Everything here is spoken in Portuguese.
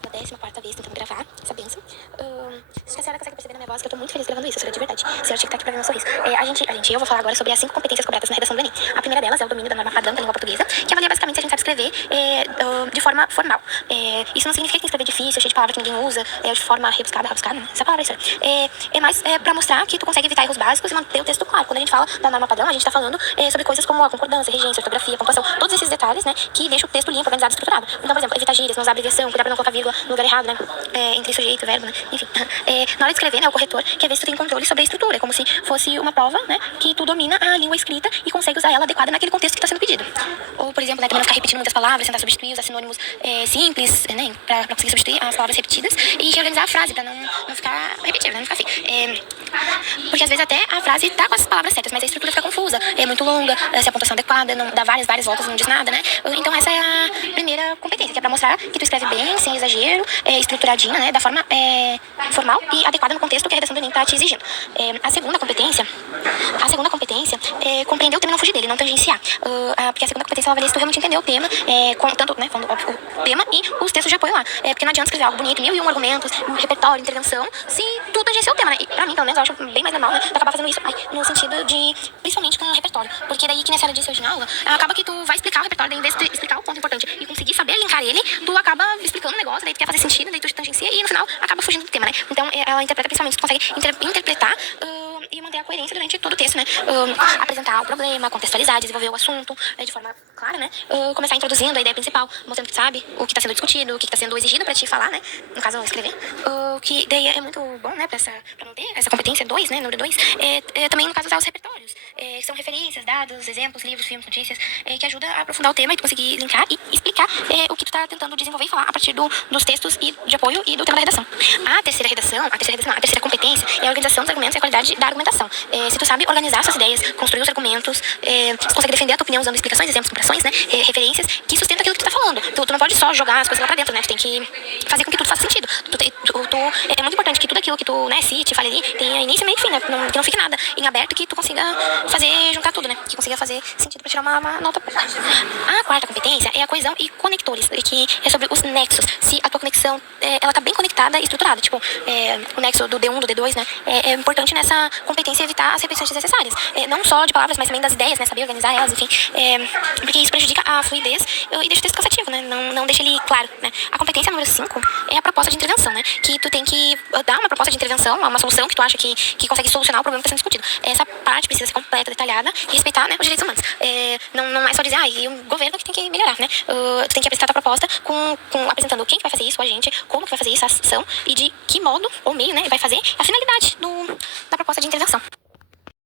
pela 14ª vez tentando gravar essa bênção. Acho que a senhora consegue perceber na minha voz que eu tô muito feliz gravando isso, senhora, de verdade. A senhora tinha que estar aqui pra ver meu sorriso. Eu vou falar agora sobre as 5 competências cobradas na redação do Enem. A primeira delas é o domínio da norma padrão da língua portuguesa, que avalia basicamente se a gente sabe escrever de forma formal. Isso não significa que tem que escrever difícil, cheio de palavras que ninguém usa, de forma rebuscada, né? Essa palavra é isso. É mais pra mostrar que tu consegue evitar erros básicos e manter o texto claro. Quando a gente fala da norma padrão, a gente tá falando sobre coisas como a concordância, regência, ortografia, pontuação, todos esses detalhes, né, que deixam o texto limpo, organizado, estruturado. Então, por exemplo, evitar gírias, não usar abreviação, cuidar pra não colocar vírgula no lugar errado, né, entre sujeito e verbo, né, enfim. Na hora de escrever, né, o corretor quer ver se tu tem controle sobre a estrutura, é como se fosse uma prova, né, que tu domina a língua escrita e consegue usar ela adequada naquele contexto que está sendo pedido. Ou, por exemplo, né, também não ficar repetindo muitas palavras, tentar substituir, usar sinônimos simples, né, pra conseguir substituir as palavras repetidas e reorganizar a frase pra não ficar repetida, né, não ficar assim. Porque às vezes até a frase tá com as palavras certas, mas a estrutura fica confusa, é muito longa, se a pontuação é adequada, não dá várias voltas, não diz nada, né? Então essa é a primeira competência, que é pra mostrar que tu escreve bem, sem exagero, estruturadinha, né? Da forma formal e adequada no contexto que a redação do Enem tá te exigindo. A segunda competência é compreender o tema e não fugir dele, não tangenciar. Porque a segunda competência ela avalia se tu realmente entendeu o tema, tanto, né, o tema e os textos de apoio lá. Porque não adianta escrever algo bonito, 1001 argumentos, repertório, intervenção, se tu tangenciou o tema, né? E pra mim, pelo menos, eu acho bem mais normal, né, tu acabar fazendo isso no sentido de, principalmente com o repertório. Porque daí, que nem a senhora disse hoje na aula, acaba que tu vai explicar o repertório, daí em vez de explicar o ponto importante e conseguir saber linkar ele, tu acaba explicando o negócio, daí tu quer fazer sentido, daí tu tangencia e no final acaba fugindo do tema, né? Então, ela interpreta principalmente, tu consegue interpretar e manter a coerência durante todo o texto, né? Apresentar o problema, contextualizar, desenvolver o assunto de forma clara, né? Começar introduzindo a ideia principal, mostrando que tu sabe o que está sendo discutido, o que está sendo exigido pra te falar, né? No caso, escrever. Que daí é muito bom, né? Pra manter essa competência 2, né? Número 2. Também, no caso, usar os repertórios. Que são referências, dados, exemplos, livros, filmes, notícias, que ajuda a aprofundar o tema e tu conseguir linkar e explicar o que tu tá tentando desenvolver e falar a partir dos textos e de apoio e do tema da redação. A terceira competência é a organização dos argumentos e a qualidade da argumentação. Se tu sabe organizar suas ideias, construir os argumentos, tu consegue defender a tua opinião usando explicações, exemplos, comparações, né? Referências que sustentam aquilo que tu tá falando. Tu não pode só jogar as coisas lá pra dentro, né? Tu tem que fazer com que tudo faça sentido. É muito importante que tudo aquilo que tu, né, cite, fale ali, tenha início, meio e fim, né? Que não fique nada em aberto, que tu consiga juntar tudo, né? Que consiga fazer sentido pra tirar uma nota. A quarta competência é a coesão e conectores, que é sobre os nexos. Se a tua conexão, ela tá bem conectada e estruturada, tipo, o nexo do D1, do D2, né? É importante nessa competência evitar as repetições desnecessárias. Não só de palavras, mas também das ideias, né? Saber organizar elas, enfim. Porque isso prejudica a fluidez e deixa o texto cansativo, né? Não deixa ele claro, né? A competência número 5 é a proposta de intervenção, né? Que tu tem que dar uma proposta de intervenção, uma solução que tu acha que consegue solucionar o problema que está sendo discutido. Essa parte precisa ser completa, detalhada e respeitar, né, os direitos humanos. Não é só dizer, e o governo que tem que melhorar, né? Tu tem que apresentar a tua proposta apresentando quem que vai fazer isso, o agente, como que vai fazer isso, a ação e de que modo ou meio, né, vai fazer a finalidade